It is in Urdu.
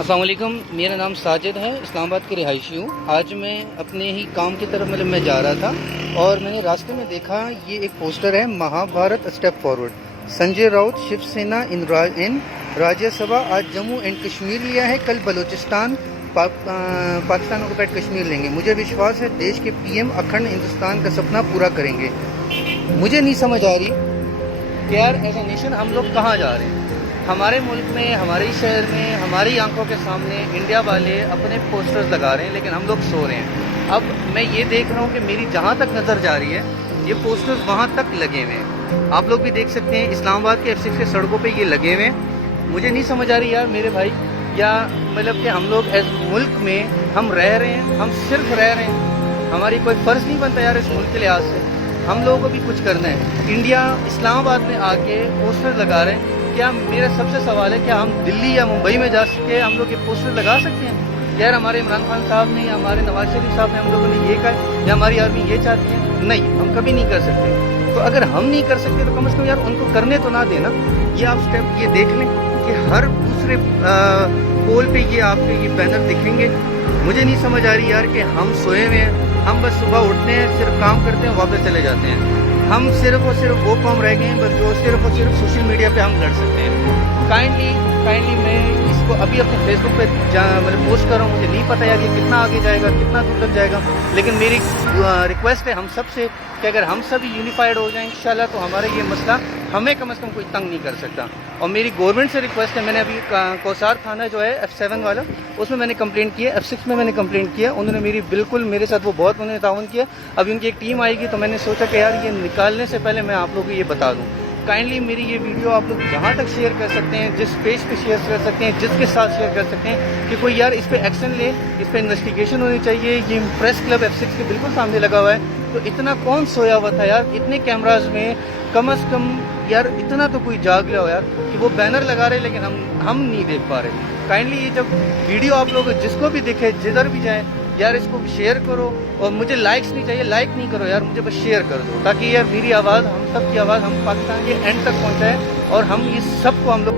السلام علیکم، میرا نام ساجد ہے، اسلام آباد کی رہائشی ہوں۔ آج میں اپنے ہی کام کی طرف میں جا رہا تھا اور میں نے راستے میں دیکھا یہ ایک پوسٹر ہے، مہا بھارت اسٹیپ فارورڈ، سنجے راؤت شیو سینا ان راجیہ سبھا۔ آج جموں اینڈ کشمیر لیا ہے، کل بلوچستان پاکستان آکوپائڈ کشمیر لیں گے۔ مجھے وشواس ہے دیش کے پی ایم اکھنڈ ہندوستان کا سپنا پورا کریں گے۔ مجھے نہیں سمجھ آ رہی کہ یار ایز اے نیشن ہم لوگ کہاں جا رہے ہیں۔ ہمارے ملک میں، ہمارے شہر میں، ہماری آنکھوں کے سامنے انڈیا والے اپنے پوسٹرز لگا رہے ہیں، لیکن ہم لوگ سو رہے ہیں۔ اب میں یہ دیکھ رہا ہوں کہ میری جہاں تک نظر جا رہی ہے یہ پوسٹرز وہاں تک لگے ہوئے ہیں۔ آپ لوگ بھی دیکھ سکتے ہیں اسلام آباد کے F6 کے سڑکوں پہ یہ لگے ہوئے ہیں۔ مجھے نہیں سمجھ آ رہی یار میرے بھائی، یا مطلب کہ ہم لوگ ایز ملک میں ہم رہ رہے ہیں، ہم صرف رہ رہے ہیں، ہماری کوئی فرض نہیں بنتا یار اس ملک کے لحاظ سے ہم لوگوں کو بھی کچھ کرنا ہے۔ انڈیا اسلام آباد میں آ کے پوسٹر لگا رہے ہیں، کیا میرا سب سے سوال ہے کیا ہم دلی یا ممبئی میں جا کے ہم لوگ یہ پوسٹر لگا سکتے ہیں؟ یار ہمارے عمران خان صاحب نے یا ہمارے نواز شریف صاحب نے ہم لوگوں نے یہ کہا یا ہماری آرمی یہ چاہتی ہے؟ نہیں، ہم کبھی نہیں کر سکتے۔ تو اگر ہم نہیں کر سکتے تو کم از کم یار ان کو کرنے تو نہ دینا۔ یہ آپ اسٹیپ یہ دیکھ لیں کہ ہر دوسرے پول پہ یہ آپ کے یہ بینر دکھیں گے۔ مجھے نہیں سمجھ آ رہی یار کہ ہم سوئے ہوئے ہیں، ہم بس صبح اٹھتے ہیں، صرف کام کرتے ہیں، واپس چلے جاتے ہیں۔ ہم صرف اور صرف وہ قوم رہ گئے ہیں بس جو صرف اور صرف سوشل میڈیا پہ ہم لڑ سکتے ہیں۔ کائنڈلی میں اس کو ابھی اپنے فیس بک پہ مطلب پوسٹ کر رہا ہوں۔ مجھے نہیں پتہ یار یہ کتنا آگے جائے گا، کتنا دور تک جائے گا، لیکن میری ریکویسٹ ہے ہم سب سے کہ اگر ہم سب یونیفائڈ ہو جائیں انشاءاللہ تو ہمارا یہ مسئلہ ہمیں کم از کم کوئی تنگ نہیں کر سکتا۔ اور میری گورنمنٹ سے ریکویسٹ ہے، میں نے ابھی کوسار تھانہ جو ہے F7 والا اس میں میں نے کمپلینٹ کی ہے، F6 میں نے کمپلینٹ کی ہے، انہوں نے میری بالکل میرے ساتھ وہ بہت انہوں نے تعاون کیا۔ ابھی ان کی ایک ٹیم آئے گی تو میں نے سوچا کہ یار یہ نکالنے سے پہلے میں آپ لوگوں کو یہ بتا دوں۔ کائنڈلی میری یہ ویڈیو آپ لوگ جہاں تک شیئر کر سکتے ہیں، جس پیج پہ شیئر کر سکتے ہیں، جس کے ساتھ شیئر کر سکتے ہیں کہ کوئی یار اس پہ ایکشن لے، اس پہ انویسٹیگیشن ہونی چاہیے۔ یہ پریس کلب F6 کے بالکل سامنے لگا ہوا ہے، تو اتنا کون سویا ہوا تھا یار؟ اتنے کیمراز میں کم از کم یار اتنا تو کوئی جاگ لیا ہو یار کہ وہ بینر لگا رہے لیکن ہم نہیں دیکھ پا رہے۔ کائنڈلی یہ جب ویڈیو آپ لوگ جس کو بھی دکھے، جدھر بھی جائیں یار اس کو شیئر کرو، اور مجھے لائکس نہیں چاہیے، لائک نہیں کرو یار، مجھے بس شیئر کر دو تاکہ یار میری آواز، ہم سب کی آواز ہم پاکستان کے اینڈ تک پہنچائے اور ہم اس سب کو ہم لوگ